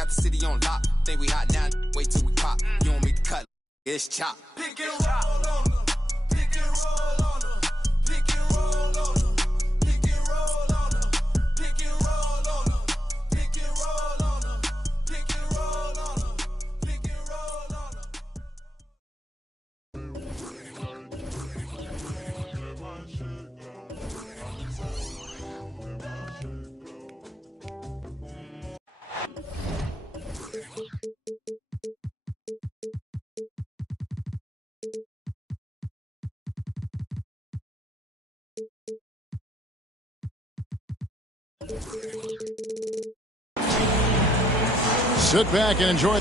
got the city on lock. Think we hot now, wait till we pop. You don't make the cut, it's chop. Pick and roll on them. Pick and roll on them. Pick and roll on them. Pick and roll on them. Pick and roll on them. Pick and roll on them. Pick and roll on them. Pick and roll on them. Sit back and enjoy.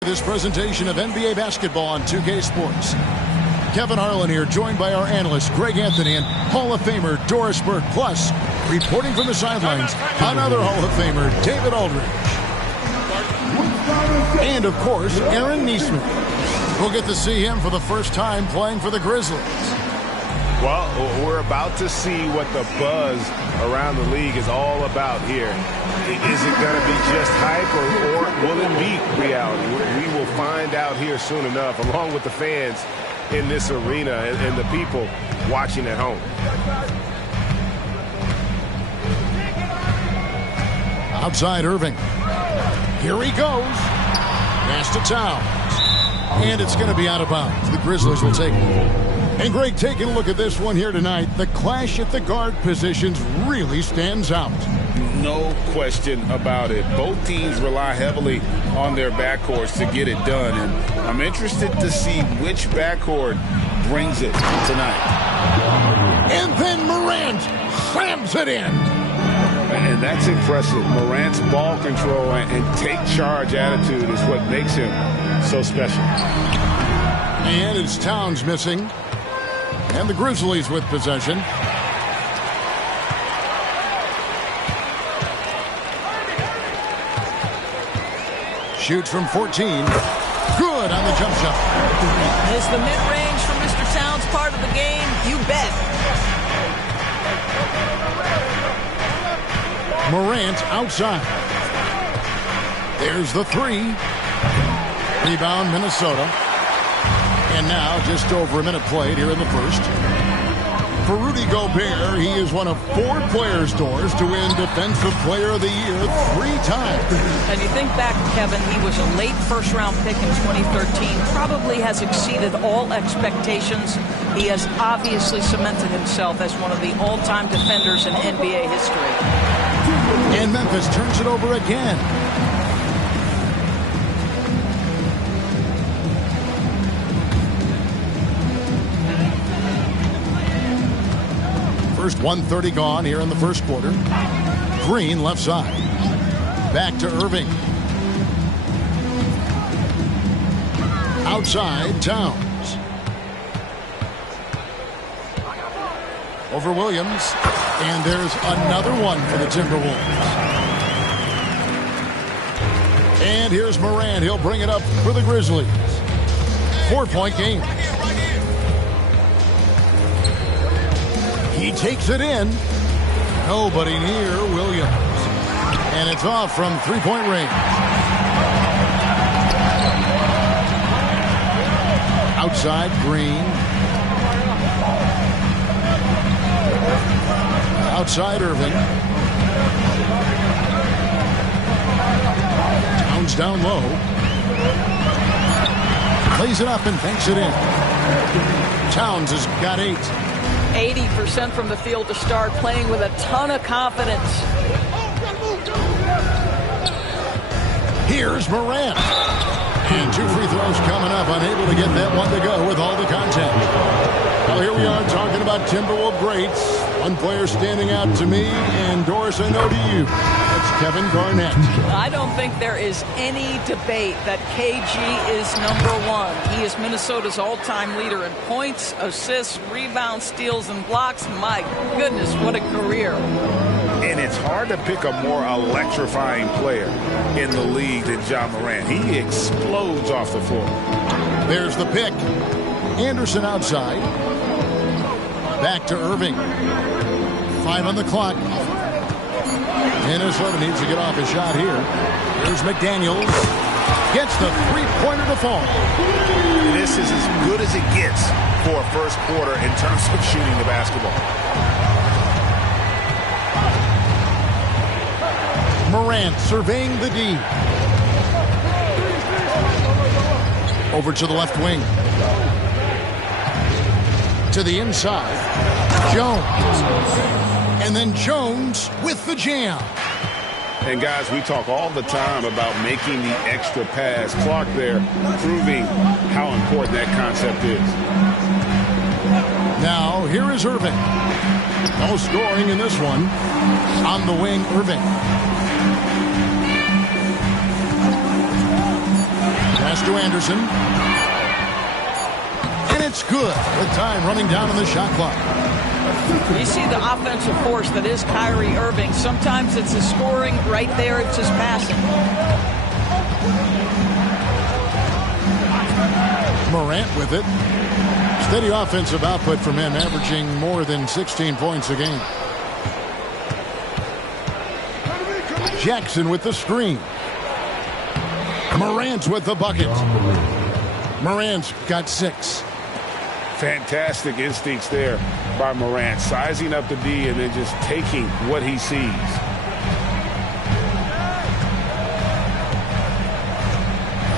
This presentation of NBA basketball on 2K Sports. Kevin Harlan here, joined by our analyst Greg Anthony and Hall of Famer Doris Burke. Plus, reporting from the sidelines, another Hall of Famer, David Aldridge. And, of course, Aaron Neesmith. We'll get to see him for the first time playing for the Grizzlies. Well, we're about to see what the buzz around the league is all about here. Is it going to be just hype or will it be reality? We will find out here soon enough, along with the fans in this arena and the people watching at home. Outside Irving. Here he goes. Pass to Towns. And it's going to be out of bounds. The Grizzlies will take it. And Greg, taking a look at this one here tonight, the clash at the guard positions really stands out. No question about it. Both teams rely heavily on their backcourts to get it done. And I'm interested to see which backcourt brings it tonight. And then Morant slams it in. And that's impressive. Morant's ball control and take charge attitude is what makes him so special. And it's Towns missing. And the Grizzlies with possession. Shoots from 14. Good on the jump shot. Is the mid-range from Mr. Towns part of the game? You bet. Morant outside. There's the three. Rebound, Minnesota. And now just over a minute played here in the first. For Rudy Gobert, he is one of 4 players, Doors, to win Defensive Player of the Year 3 times. And you think back, Kevin, he was a late first-round pick in 2013. Probably has exceeded all expectations. He has obviously cemented himself as one of the all-time defenders in NBA history. And Memphis turns it over again. First 1:30 gone here in the first quarter. Green left side. Back to Irving. Outside, Towns. Over Williams. And there's another one for the Timberwolves. And here's Morant. He'll bring it up for the Grizzlies. 4-point game. He takes it in. Nobody near Williams. And it's off from three-point range. Outside, Green. Outside, Irving. Towns down low. Plays it up and banks it in. Towns has got 8. 80% from the field to start, playing with a ton of confidence. Here's Morant. And 2 free throws coming up, unable to get that one to go with all the contact. Well, here we are talking about Timberwolves greats. One player standing out to me, and Doris, I know to you. That's Kevin Garnett. I don't think there is any debate that KG is #1. He is Minnesota's all-time leader in points, assists, rebounds, steals, and blocks. My goodness, what a career. And it's hard to pick a more electrifying player in the league than Ja Morant. He explodes off the floor. There's the pick. Anderson outside. Back to Irving. 5 on the clock. Minnesota needs to get off a shot here. Here's McDaniels. Gets the three-pointer to fall. This is as good as it gets for a first quarter in terms of shooting the basketball. Morant surveying the D. Over to the left wing. To the inside. Jones. And then Jones with the jam. And guys, we talk all the time about making the extra pass. Clark there proving how important that concept is. Now, here is Irving. No scoring in this one. On the wing, Irving. Pass to Anderson. And it's good with time running down on the shot clock. You see the offensive force that is Kyrie Irving. Sometimes it's his scoring. Right there, it's his passing. Morant with it. Steady offensive output from him, averaging more than 16 points a game. Jackson with the screen. Morant with the bucket. Morant's got 6. Fantastic instincts there by Morant, sizing up the D and then just taking what he sees.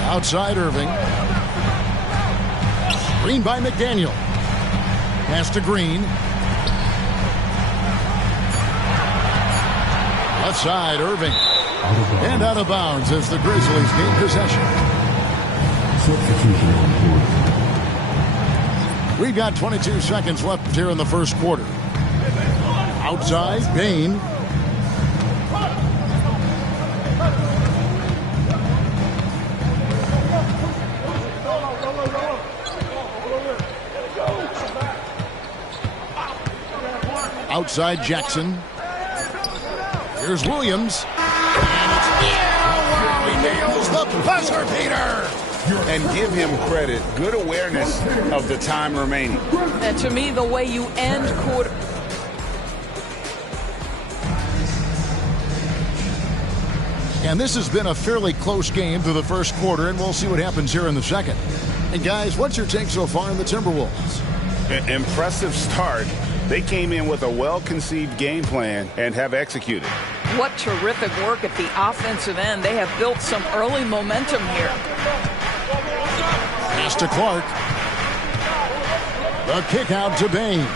Outside Irving. Green by McDaniel. Pass to Green. Left side Irving. And out of bounds as the Grizzlies gain possession. Substitution on board. We've got 22 seconds left here in the first quarter. Outside, Bain. Outside, Jackson. Here's Williams. And it's wow, he nails the buzzer beater. And give him credit. Good awareness of the time remaining. And to me, the way you end quarter. And this has been a fairly close game through the first quarter, and we'll see what happens here in the second. And guys, what's your take so far on the Timberwolves? Impressive start. They came in with a well-conceived game plan and have executed. What terrific work at the offensive end. They have built some early momentum here. Pass to Clark. The kick out to Bain.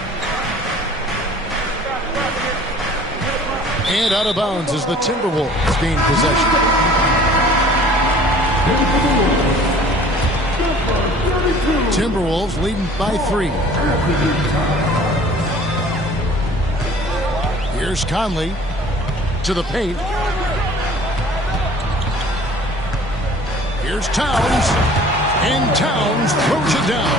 And out of bounds as the Timberwolves gain possession. Timberwolves leading by 3. Here's Conley to the paint. Here's Towns. And Towns throws it down.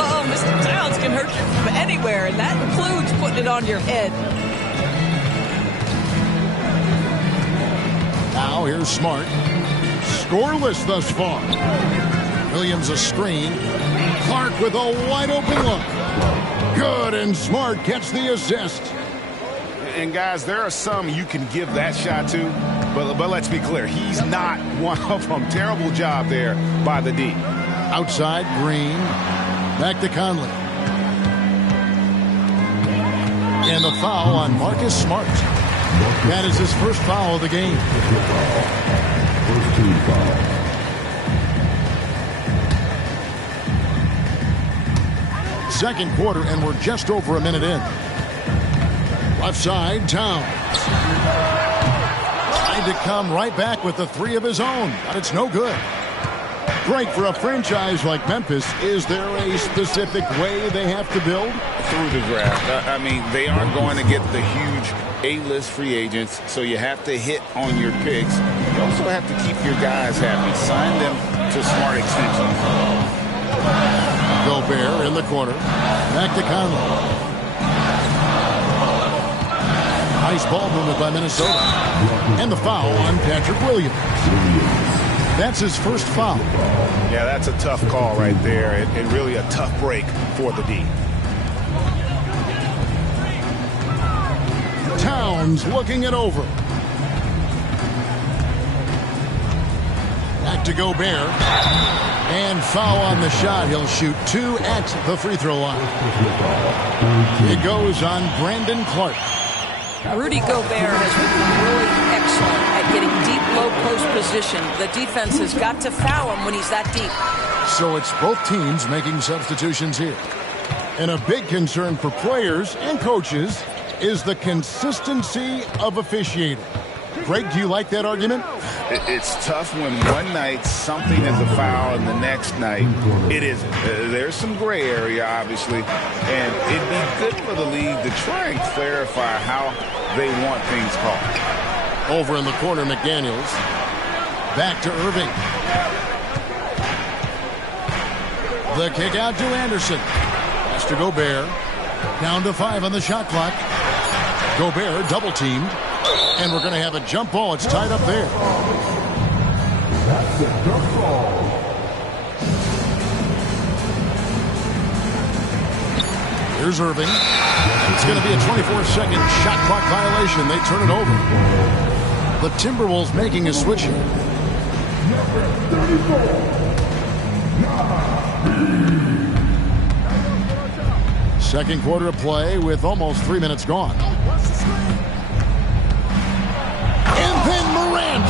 Oh, Mr. Towns can hurt you from anywhere, and that includes putting it on your head. Now here's Smart. Scoreless thus far. Williams a screen. Clark with a wide open look. Good, and Smart gets the assist. And guys, there are some you can give that shot to, but let's be clear, he's not one of them. Terrible job there by the D. Outside, Green. Back to Conley. And the foul on Marcus Smart. That is his first foul of the game. First team foul. Second quarter, and we're just over a minute in. Left side, Towns. Trying to come right back with the three of his own, but it's no good. Great for a franchise like Memphis. Is there a specific way they have to build? Through the draft. I mean, they aren't going to get the huge A-list free agents, so you have to hit on your picks. You also have to keep your guys happy. Sign them to smart extensions. Gobert in the corner. Back to Conley. Nice ball movement by Minnesota. And the foul on Patrick Williams. That's his first foul. Yeah, that's a tough call right there, and really a tough break for the D. Towns looking it over. Back to Gobert. And foul on the shot. He'll shoot 2 at the free throw line. It goes on Brandon Clark. Rudy Gobert has become really excellent at getting deep, low post position. The defense has got to foul him when he's that deep. So it's both teams making substitutions here. And a big concern for players and coaches is the consistency of officiating. Greg, do you like that argument? It's tough when one night something is a foul and the next night it isn't. There's some gray area, obviously, and it'd be good for the league to try and clarify how they want things called. Over in the corner, McDaniels. Back to Irving. The kick out to Anderson. Pass to Gobert. Down to 5 on the shot clock. Gobert double teamed. And we're going to have a jump ball. It's tied up there. That's a jump ball. Here's Irving. It's going to be a 24-second shot clock violation. They turn it over. The Timberwolves making a switch here. Second quarter of play with almost 3 minutes gone. And then Morant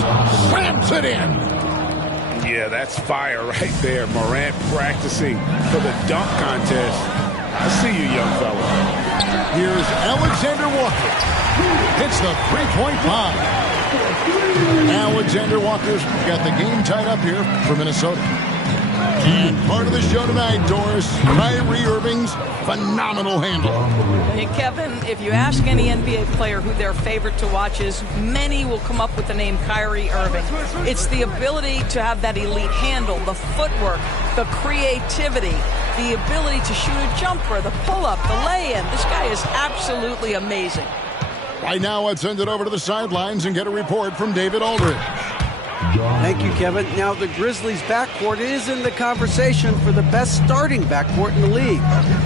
slams it in. Yeah, that's fire right there. Morant practicing for the dunk contest. I see you, young fella. Here's Alexander Walker. Hits the three-point bomb. Alexander Walker's got the game tied up here for Minnesota. And part of the show tonight, Doris, Kyrie Irving's phenomenal handle. Hey, Kevin, if you ask any NBA player who their favorite to watch is, many will come up with the name Kyrie Irving. It's the ability to have that elite handle, the footwork, the creativity, the ability to shoot a jumper, the pull-up, the lay-in. This guy is absolutely amazing. Right now, let's send it over to the sidelines and get a report from David Aldridge. Thank you, Kevin. Now, the Grizzlies' backcourt is in the conversation for the best starting backcourt in the league.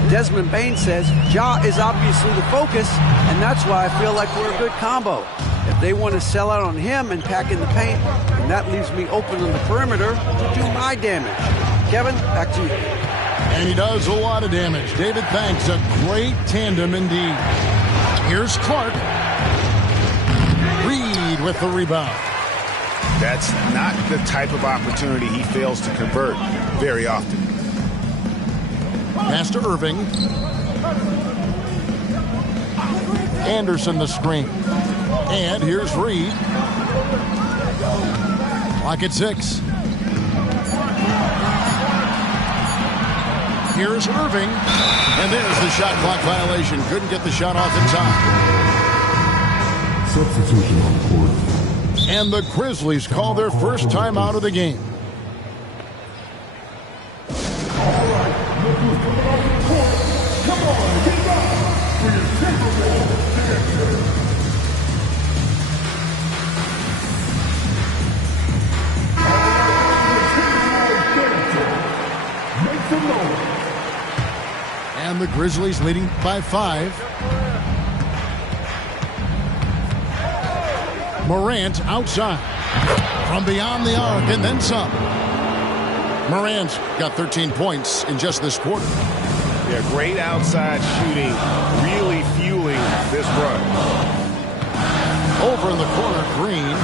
Desmond Bain says Ja is obviously the focus, and that's why I feel like we're a good combo. If they want to sell out on him and pack in the paint, then that leaves me open on the perimeter to do my damage. Kevin, back to you. And he does a lot of damage. David, thanks. A great tandem indeed. Here's Clark. Reed with the rebound. That's not the type of opportunity he fails to convert very often. Pass to Irving. Anderson the screen. And here's Reed. Clock at 6. Here's Irving. And there's the shot clock violation. Couldn't get the shot off in time. Substitution on court. And the Grizzlies call their first time out of the game. Make some noise. And the Grizzlies leading by 5. Morant outside. From beyond the arc and then some. Morant's got 13 points in just this quarter. Yeah, great outside shooting, really fueling this run. Over in the corner, Green.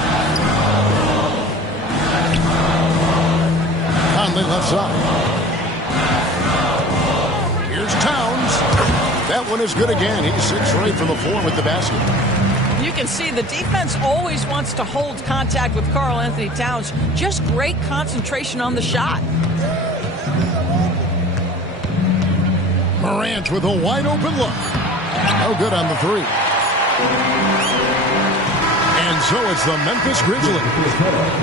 Conley left side. Here's Towns. That one is good again. He's 6 for 8 from the floor with the basket. You can see the defense always wants to hold contact with Karl Anthony Towns. Just great concentration on the shot. Morant with a wide open look. No good on the 3. And so it's the Memphis Grizzlies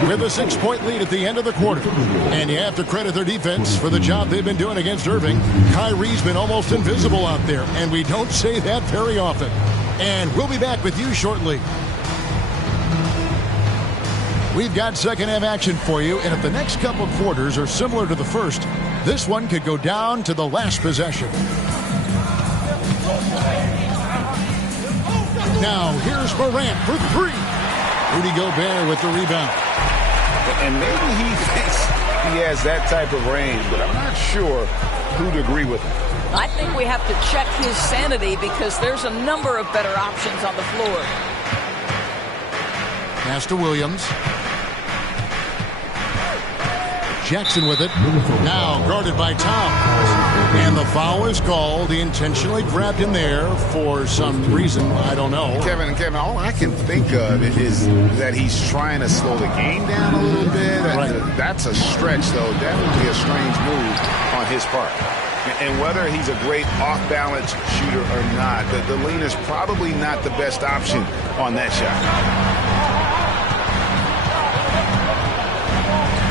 with a 6-point lead at the end of the quarter. And you have to credit their defense for the job they've been doing against Irving. Kyrie's been almost invisible out there, and we don't say that very often. And we'll be back with you shortly. We've got second half action for you, and if the next couple quarters are similar to the first, this one could go down to the last possession. Now here's Morant for 3. Rudy Gobert with the rebound. And maybe he thinks he has that type of range, but I'm not sure who'd agree with him. I think we have to check his sanity because there's a number of better options on the floor. Pass to Williams. Jackson with it. Now guarded by Towns. And the foul is called. He intentionally grabbed him there for some reason. I don't know. Kevin, all I can think of is that he's trying to slow the game down a little bit. Right. That's a stretch, though. That would be a strange move on his part. And whether he's a great off-balance shooter or not, the lean is probably not the best option on that shot.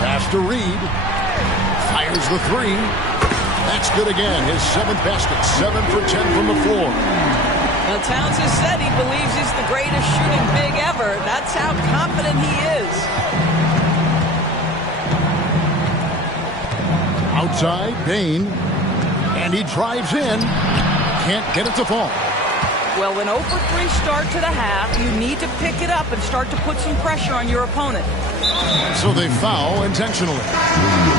Pass to Reed. Fires the 3. That's good again. His 7th basket. 7 for 10 from the floor. Now, Towns has said he believes he's the greatest shooting big ever. That's how confident he is. Outside, Bain. And he drives in. Can't get it to fall. Well, when 0 for 3 start to the half, you need to pick it up and start to put some pressure on your opponent. So they foul intentionally.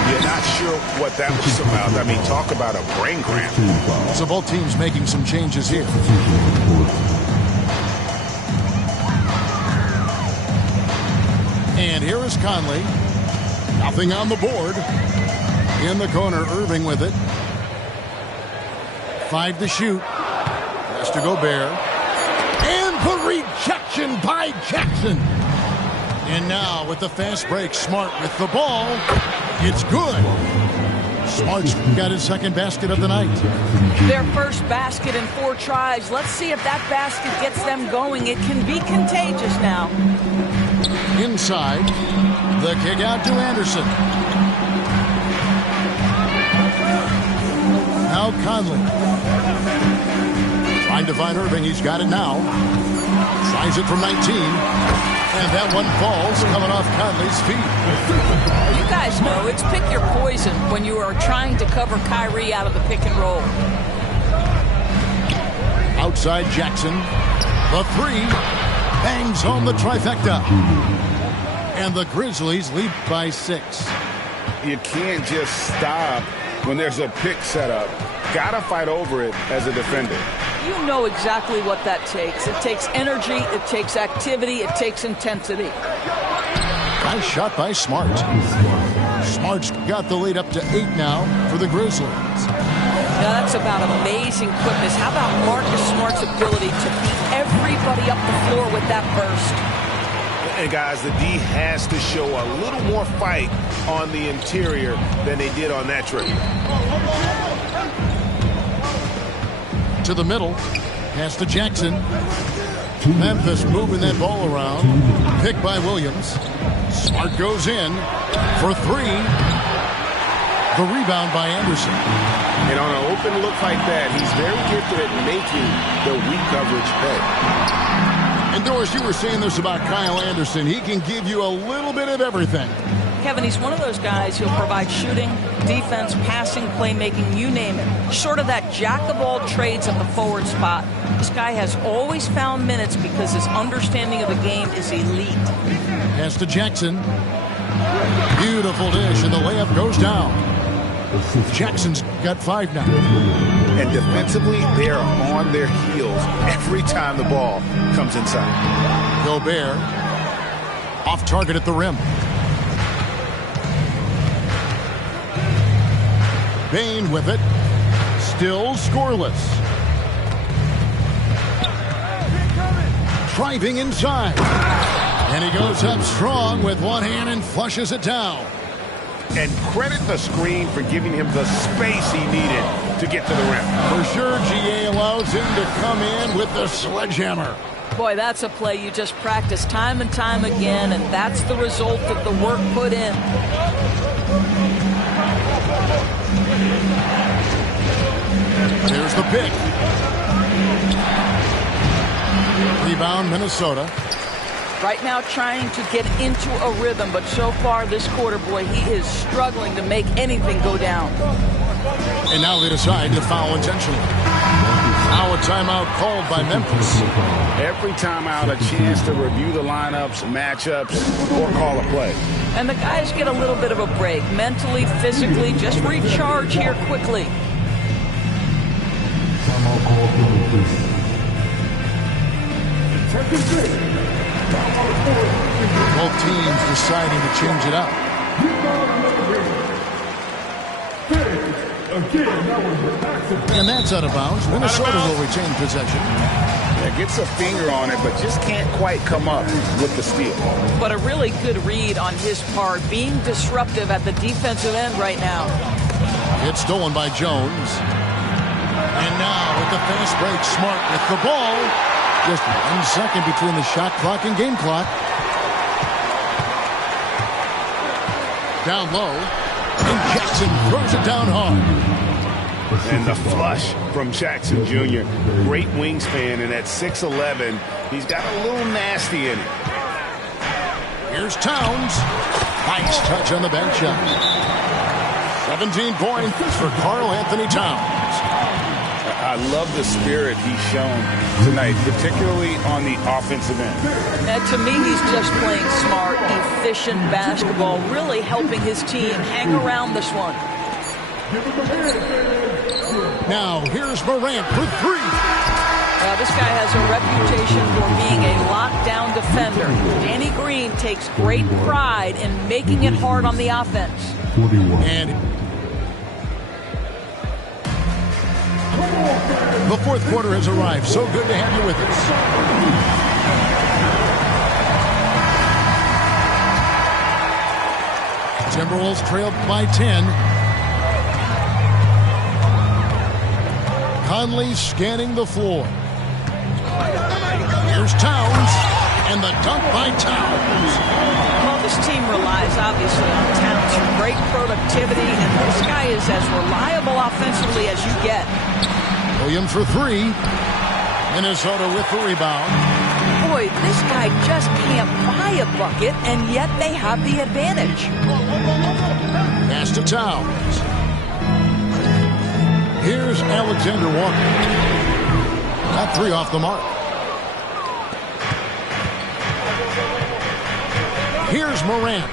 You're not sure what that was about. I mean, talk about a brain cramp. So both teams making some changes here. And here is Conley. Nothing on the board. In the corner, Irving with it. 5 to shoot. Pass to Gobert. And the rejection by Jackson. And now with the fast break, Smart with the ball. It's good. Smart's got his 2nd basket of the night. Their first basket in 4 tries. Let's see if that basket gets them going. It can be contagious now. Inside. The kick out to Anderson. Now Conley. Trying to find Irving. He's got it now. Tries it from 19. And that one falls coming off Conley's feet. You guys know it's pick your poison when you are trying to cover Kyrie out of the pick and roll. Outside Jackson. The 3. Bangs home the trifecta. And the Grizzlies lead by 6. You can't just stop when there's a pick set up. Gotta fight over it as a defender. You know exactly what that takes. It takes energy, it takes activity, it takes intensity. Nice shot by Smart. Smart's got the lead up to 8 now for the Grizzlies. Now that's about amazing quickness. How about Marcus Smart's ability to beat everybody up the floor with that burst? And guys, the D has to show a little more fight on the interior than they did on that trip. To the middle. Pass to Jackson. Memphis moving that ball around. Picked by Williams. Smart goes in for 3. The rebound by Anderson. And on an open look like that, he's very gifted at making the weak coverage pay. And Doris, you were saying this about Kyle Anderson. He can give you a little bit of everything. Kevin, he's one of those guys who'll provide shooting, defense, passing, playmaking, you name it. Sort of that jack of all trades at the forward spot. This guy has always found minutes because his understanding of the game is elite. Pass to Jackson. Beautiful dish, and the layup goes down. Jackson's got 5 now. And defensively, they are on their heels every time the ball comes inside. Gobert off target at the rim. Bain with it. Still scoreless. Driving inside. And he goes up strong with one hand and flushes it down. And credit the screen for giving him the space he needed to get to the rim. For sure, GA allows him to come in with the sledgehammer. Boy, that's a play you just practice time and time again, and that's the result of the work put in. There's the pick. Rebound, Minnesota. Right now trying to get into a rhythm, but so far this quarter, boy, he is struggling to make anything go down. And now they decide to foul intentionally. Now a timeout called by Memphis. Every timeout, a chance to review the lineups, matchups, or call a play. And the guys get a little bit of a break, mentally, physically, just recharge here quickly. Timeout call for Memphis. Both teams deciding to change it up. And that's out of bounds. Minnesota will retain possession. Yeah, gets a finger on it, but just can't quite come up with the steal. But a really good read on his part, being disruptive at the defensive end right now. It's stolen by Jones. And now with the fast break, Smart with the ball. Just 1 second between the shot clock and game clock. Down low. And Jackson throws it down hard. And the flush from Jackson Jr. Great wingspan, and at 6'11", he's got a little nasty in it. Here's Towns. Nice touch on the bank shot. 17 points for Karl Anthony Towns. I love the spirit he's shown tonight, particularly on the offensive end. And to me, he's just playing smart, efficient basketball, really helping his team hang around this one. Now, here's Morant for 3. This guy has a reputation for being a lockdown defender. Danny Green takes great pride in making it hard on the offense. 41. And the fourth quarter has arrived. So good to have you with us. Timberwolves trailed by 10. Conley scanning the floor. Here's Towns, and the dunk by Towns. Well, this team relies obviously on Towns for great productivity, and this guy is as reliable offensively as you get. Williams for 3. Minnesota with the rebound. Boy, this guy just can't buy a bucket, and yet they have the advantage. Pass to Towns. Here's Alexander Walker. Got 3 off the mark. Here's Morant.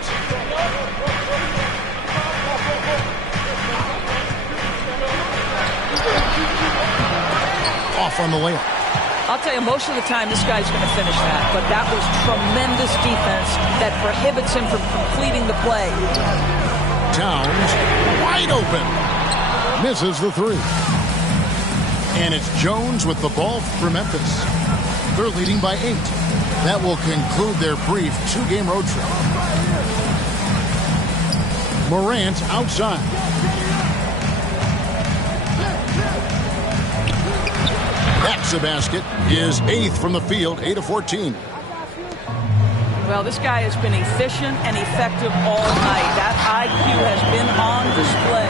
Off on the layup. I'll tell you, most of the time this guy's going to finish that, but that was tremendous defense that prohibits him from completing the play. Towns wide open. Misses the 3. And it's Jones with the ball for Memphis. They're leading by 8. That will conclude their brief 2-game road trip. Morant outside. That's a basket. His 8th from the field, 8 of 14. Well, this guy has been efficient and effective all night. That IQ has been on display.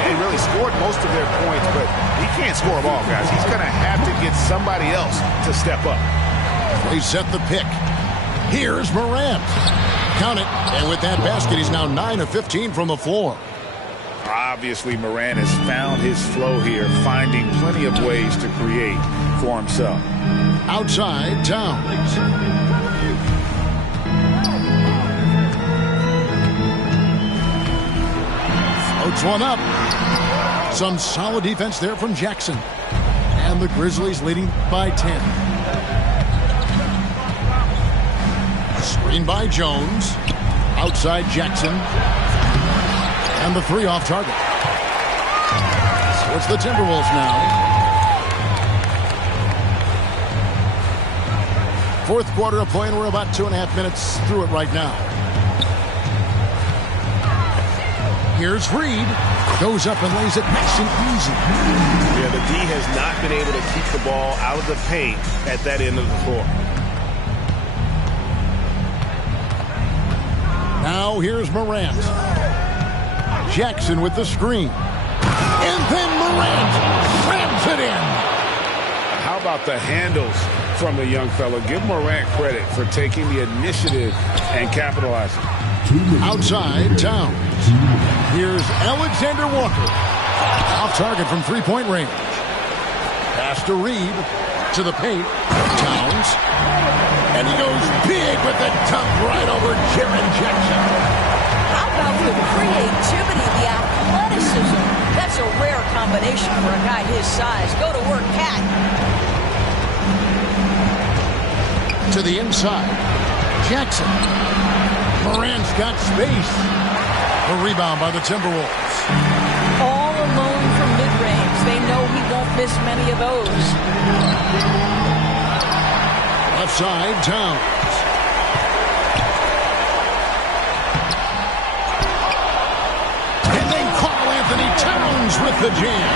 He really scored most of their points, but he can't score them all, guys. He's going to have to get somebody else to step up. They set the pick. Here's Morant. Count it. And with that basket, he's now 9 of 15 from the floor. Obviously, Morant has found his flow here, finding plenty of ways to create for himself. Outside, Towns. Floats one up. Some solid defense there from Jackson. And the Grizzlies leading by 10. Screen by Jones. Outside Jackson. And the three off target. So it's the Timberwolves now. Fourth quarter of play, and we're about 2.5 minutes through it right now. Here's Reed. Goes up and lays it nice and easy. Yeah, the D has not been able to keep the ball out of the paint at that end of the floor. Now here's Morant. Jackson with the screen. And then Morant slams it in. How about the handles from the young fella? Give Morant credit for taking the initiative and capitalizing. Outside, Towns. Here's Alexander Walker. Off target from three-point range. Pass to Reed. To the paint. Towns. And he goes big with the dunk right over Jaren Jackson. How about the creativity, the athleticism? That's a rare combination for a guy his size. Go to work, Cat. To the inside. Jackson. Morant's got space. A rebound by the Timberwolves. All alone from mid-range. They know he won't miss many of those. Left side, Towns. And then Karl Anthony Towns with the jam.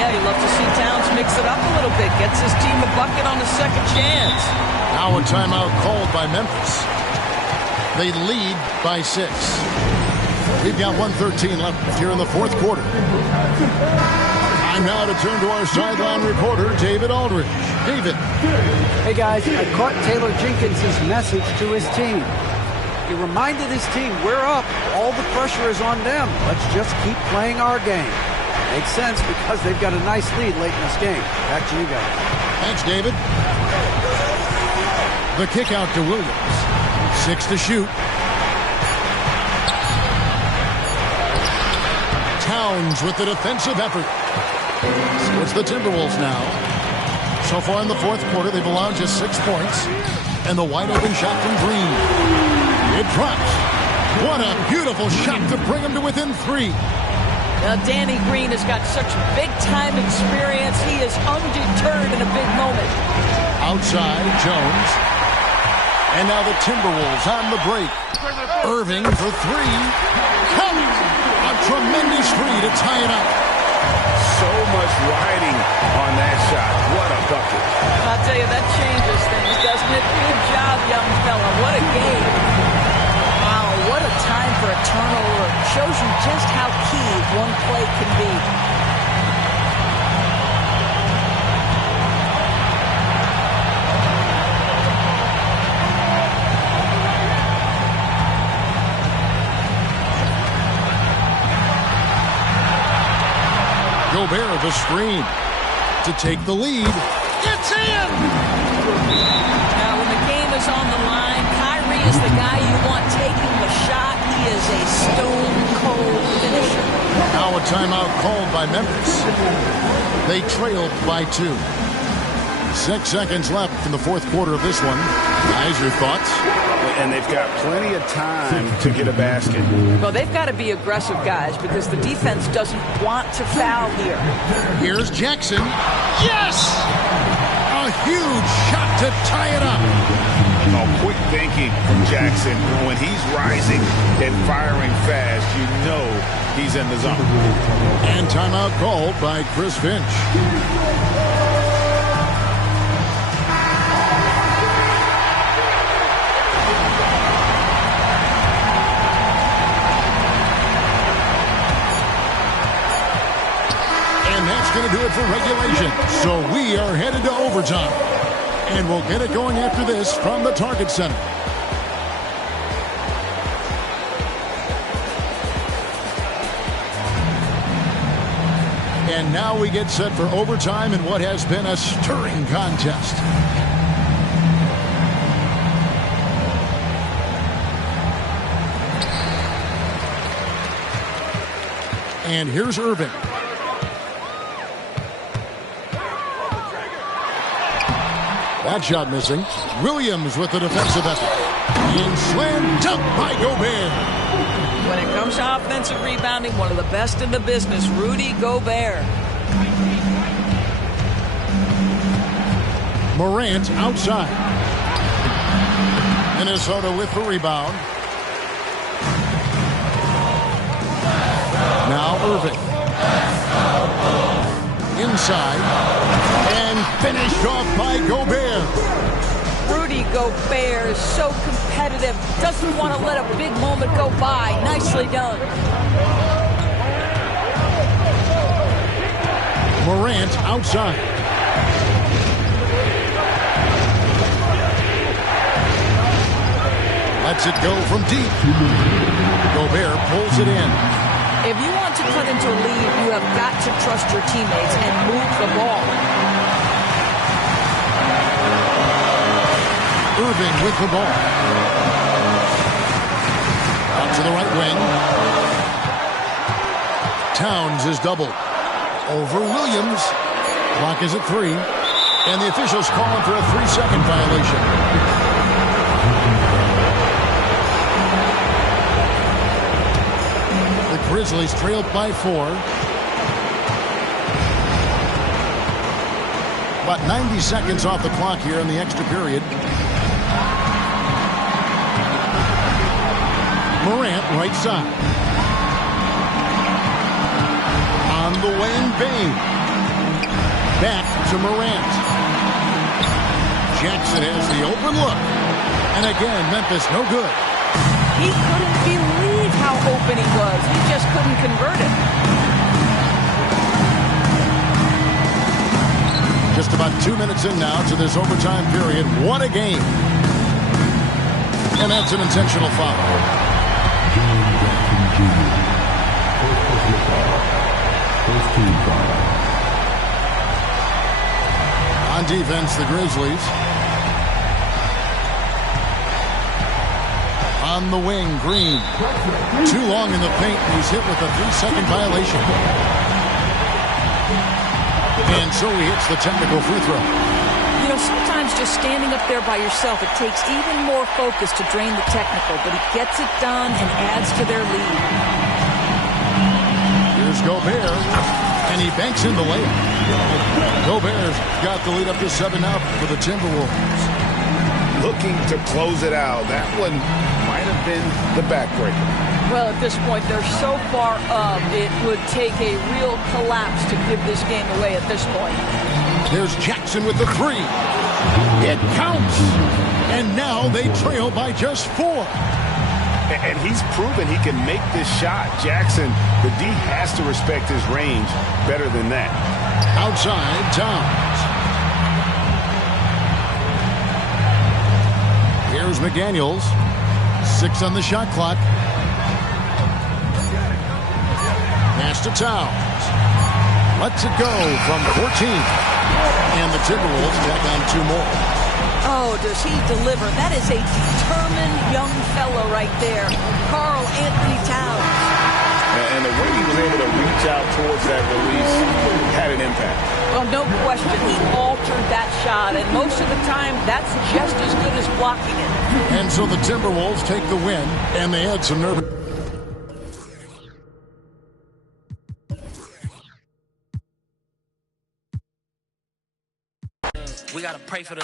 Yeah, you love to see Towns mix it up a little bit. Gets his team a bucket on a second chance. Now a timeout called by Memphis. They lead by 6. We've got 1:13 left here in the fourth quarter. Time now to turn to our sideline reporter, David Aldridge. David. Hey, guys, I caught Taylor Jenkins' message to his team. He reminded his team, we're up. All the pressure is on them. Let's just keep playing our game. Makes sense because they've got a nice lead late in this game. Back to you guys. Thanks, David. The kick out to Williams. 6 to shoot. Towns with the defensive effort. So it's the Timberwolves now. So far in the fourth quarter, they've allowed just 6 points. And the wide open shot from Green. It drops. What a beautiful shot to bring him to within 3. Now, Danny Green has got such big-time experience. He is undeterred in a big moment. Outside, Jones. And now the Timberwolves on the break. Irving for 3. Coming. A tremendous 3 to tie it up. So much riding on that shot. What a bucket. I'll tell you, that changes things, doesn't it? Good job, young fella. What a game. Wow, what a time for a turnover. Shows you just how key one play can be. Gobert the screen to take the lead. It's in! Now, when the game is on the line, Kyrie is the guy you want taking the shot. He is a stone-cold finisher. Now a timeout called by Memphis. They trailed by 2. 6 seconds left in the fourth quarter of this one. Guys, your thoughts? And they've got plenty of time to get a basket. Well, they've got to be aggressive, guys, because the defense doesn't want to foul here. Here's Jackson. Yes! A huge shot to tie it up. Oh, quick thinking from Jackson. When he's rising and firing fast, you know he's in the zone. And timeout called by Chris Finch. Going to do it for regulation. So we are headed to overtime. And we'll get it going after this from the Target Center. And now we get set for overtime in what has been a stirring contest. And here's Irving. That shot missing. Williams with the defensive effort. And slam dunk by Gobert. When it comes to offensive rebounding, one of the best in the business, Rudy Gobert. Morant outside. Minnesota with the rebound. Now Irving. Inside. And finished off by Gobert. Rudy Gobert is so competitive. Doesn't want to let a big moment go by. Nicely done. Morant outside. Lets it go from deep. Gobert pulls it in. If you want to cut into a lead, you have got to trust your teammates and move the ball. Irving with the ball. Out to the right wing. Towns is doubled. Over Williams. Clock is at 3. And the officials calling for a 3-second violation. The Grizzlies trailed by 4. About 90 seconds off the clock here in the extra period. Morant right side. On the wing, Bain. Back to Morant. Jackson has the open look. And again, Memphis no good. He couldn't believe how open he was. He just couldn't convert it. Just about 2 minutes in now to this overtime period. What a game. And that's an intentional foul. First team foul. On defense, the Grizzlies. On the wing, Green. Too long in the paint. He's hit with a 3-second violation. And so he hits the technical free throw. You know, sometimes just standing up there by yourself, it takes even more focus to drain the technical, but he gets it done and adds to their lead. Here's Gobert, and he banks in the layup. Gobert's got the lead up to 7 now for the Timberwolves. Looking to close it out. That one might have been the backbreaker. Well, at this point, they're so far up, it would take a real collapse to give this game away at this point. There's Jackson with the 3. It counts. And now they trail by just 4. And he's proven he can make this shot. Jackson, the D has to respect his range better than that. Outside, Towns. Here's McDaniels. 6 on the shot clock. Pass to Towns. Lets it go from 14. And the Timberwolves tack on 2 more. Oh, does he deliver? That is a determined young fellow right there. Karl Anthony Towns. And the way he was able to reach out towards that release had an impact. Well, no question. He altered that shot, and most of the time, that's just as good as blocking it. And so the Timberwolves take the win, and they had some nerve. We gotta pray for the